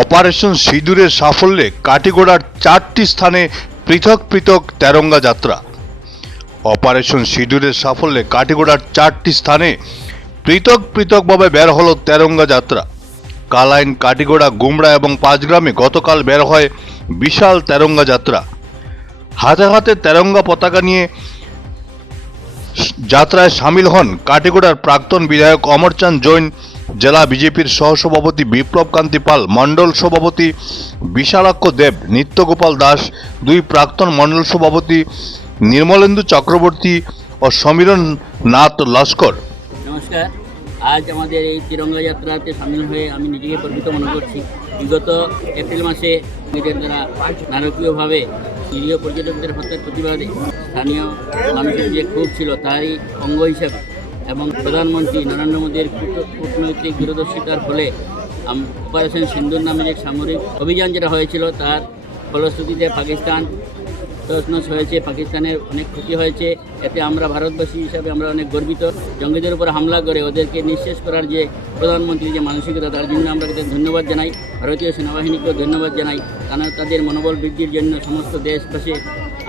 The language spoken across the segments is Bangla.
অপারেশন সিঁদুরের সাফল্যে কাটিগোড়ার 4টি স্থানে পৃথক পৃথক তেরঙ্গা যাত্রা। অপারেশন সিঁদুরের সাফল্যে কাটিগোড়ার 4টি স্থানে পৃথক পৃথকভাবে বের হলো তেরঙ্গা যাত্রা। কালাইন, কাটিগোড়া, গুমরা এবং পাঁচগ্রামে গতকাল বের হয় বিশাল তেরঙ্গা যাত্রা। হাতে হাতে তেরঙ্গা পতাকা নিয়ে যাত্রায় সামিল হন কাটিগোড়ার প্রাক্তন বিধায়ক অমরচাঁদ জৈন, জেলা বিজেপির সহসভাপতি বিপ্লব কান্তি পাল, মণ্ডল সভাপতি বিশালাক্ষ দেব, নিত্যগোপাল দাস, দুই প্রাক্তন মণ্ডল সভাপতি নির্মলেন্দু চক্রবর্তী ও সমীরণ নাথ লস্কর। নমস্কার। আজ আমাদের এই তিরঙ্গা যাত্রাতে সামিল হয়ে আমি নিজেকে গর্বিত মনে করছি। বিগত এপ্রিল মাসে নিজের দ্বারা নারকীয়ভাবে নিরীহ পর্যটকদের হত্যার প্রতিবাদে স্থানীয় মানুষের যে ক্ষোভ ছিল তারই অঙ্গ হিসাবে এবং প্রধানমন্ত্রী নরেন্দ্র মোদীর কূটনৈতিক দূরদর্শিতার ফলে অপারেশন সিন্দুর নামে যে সামরিক অভিযান যেটা হয়েছিল তার ফলশ্রুতিতে পাকিস্তান তছনছ হয়েছে, পাকিস্তানের অনেক ক্ষতি হয়েছে। এতে আমরা ভারতবাসী হিসাবে আমরা অনেক গর্বিত। জঙ্গিদের উপর হামলা করে ওদেরকে নিঃশেষ করার যে প্রধানমন্ত্রীর যে মানসিকতা, তার জন্য আমরা তাদের ধন্যবাদ জানাই। ভারতীয় সেনাবাহিনীকেও ধন্যবাদ জানাই, কারণ তাদের মনোবল বৃদ্ধির জন্য সমস্ত দেশবাসী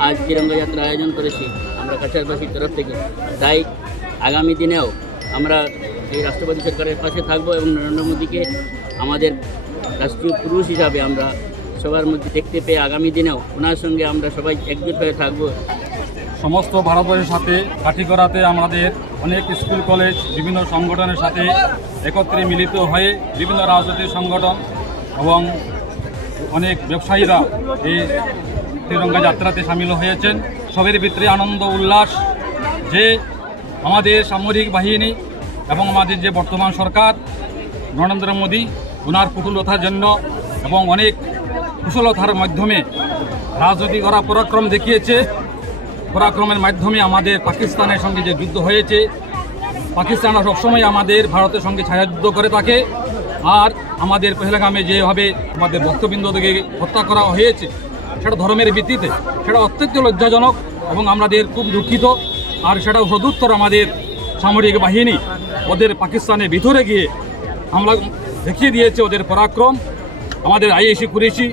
আজ তিরঙ্গা যাত্রা আয়োজন করেছি আমরা কাছাড়বাসীর তরফ থেকে। তাই আগামী দিনেও আমরা এই রাষ্ট্রপতি সরকারের পাশে থাকবো এবং নরেন্দ্র মোদীকে আমাদের রাষ্ট্রীয় পুরুষ হিসাবে আমরা সবার মধ্যে দেখতে পেয়ে আগামী দিনেও ওনার সঙ্গে আমরা সবাই একজুট হয়ে থাকব। সমস্ত ভারতবর্ষের সাথে কাঠিগড়াতে আমাদের অনেক স্কুল কলেজ বিভিন্ন সংগঠনের সাথে একত্রে মিলিত হয়ে বিভিন্ন রাজনৈতিক সংগঠন এবং অনেক ব্যবসায়ীরা এই তিরঙ্গা যাত্রাতে সামিল হয়েছেন। সবের ভিতরে আনন্দ উল্লাস যে আমাদের সামরিক বাহিনী এবং আমাদের যে বর্তমান সরকার নরেন্দ্র মোদী ওনার কুশলতার জন্য এবং অনেক কুশলতার মাধ্যমে রাজনৈতিক ওরা পরাক্রম দেখিয়েছে। পরাক্রমের মাধ্যমে আমাদের পাকিস্তানের সঙ্গে যে যুদ্ধ হয়েছে, পাকিস্তানরা সবসময় আমাদের ভারতের সঙ্গে ছায়াযুদ্ধ করে থাকে। আর আমাদের পেহেলগামে যেভাবে আমাদের ভক্তবৃন্দকে হত্যা করা হয়েছে সেটা ধর্মের ভিত্তিতে, সেটা অত্যন্ত লজ্জাজনক এবং আমাদের খুব দুঃখিত। আর সেটা সদুত্তর আমাদের সামরিক বাহিনী ওদের পাকিস্তানের ভিতরে গিয়ে হামলা দেখিয়ে দিয়েছে ওদের পরাক্রম। আমাদের আইএসি কুরেশি,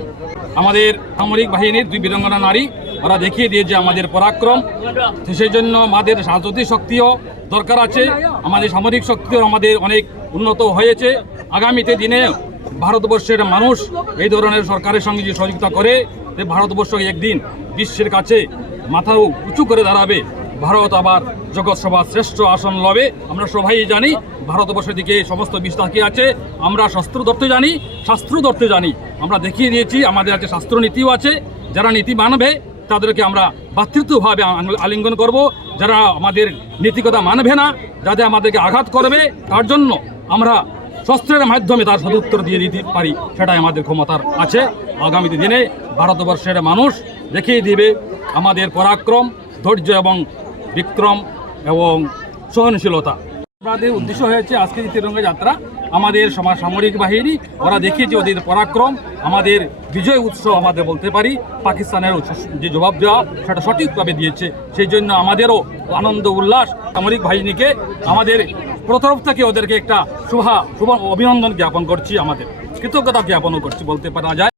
আমাদের সামরিক বাহিনীর দুই বীরাঙ্গনা নারী, ওরা দেখিয়ে দিয়েছে আমাদের পরাক্রম। সেই জন্য আমাদের রাজনৈতিক শক্তিও দরকার আছে, আমাদের সামরিক শক্তিও আমাদের অনেক উন্নত হয়েছে। আগামীতে দিনে ভারতবর্ষের মানুষ এই ধরনের সরকারের সঙ্গে যে সহযোগিতা করে, যে ভারতবর্ষ একদিন বিশ্বের কাছে মাথা উঁচু করে দাঁড়াবে। ভারত আবার জগৎ সভার শ্রেষ্ঠ আসন লবে। আমরা সবাই জানি ভারতবর্ষের দিকে সমস্ত বিশ্বাস কি আছে। আমরা শাস্ত্র ধরতে জানি, শাস্ত্র ধরতে জানি। আমরা দেখিয়ে দিয়েছি আমাদের কাছে শাস্ত্র নীতিও আছে। যারা নীতি মানবে তাদেরকে আমরা ভাতৃত্বভাবে আলিঙ্গন করব। যারা আমাদের নীতিকতা মানবে না, যাতে আমাদেরকে আঘাত করবে, তার জন্য আমরা শস্ত্রের মাধ্যমে তার সদুত্তর দিয়ে দিতে পারি, সেটাই আমাদের ক্ষমতার আছে। আগামী দিনে ভারতবর্ষের মানুষ দেখিয়ে দিবে আমাদের পরাক্রম, ধৈর্য এবং বিক্রম এবং সহনশীলতা। আমাদের উদ্দেশ্য হয়েছে আজকে যে তিরঙ্গা যাত্রা, আমাদের সামরিক বাহিনী ওরা দেখিয়েছে ওদের পরাক্রম, আমাদের বিজয় উৎসব আমাদের বলতে পারি। পাকিস্তানের যে জবাব দেওয়া সেটা সঠিকভাবে দিয়েছে। সেই জন্য আমাদেরও আনন্দ উল্লাস। সামরিক বাহিনীকে আমাদের তরফ থেকে ওদেরকে একটা শুভ অভিনন্দন জ্ঞাপন করছি, আমাদের কৃতজ্ঞতা জ্ঞাপনও করছি বলতে পারা যায়।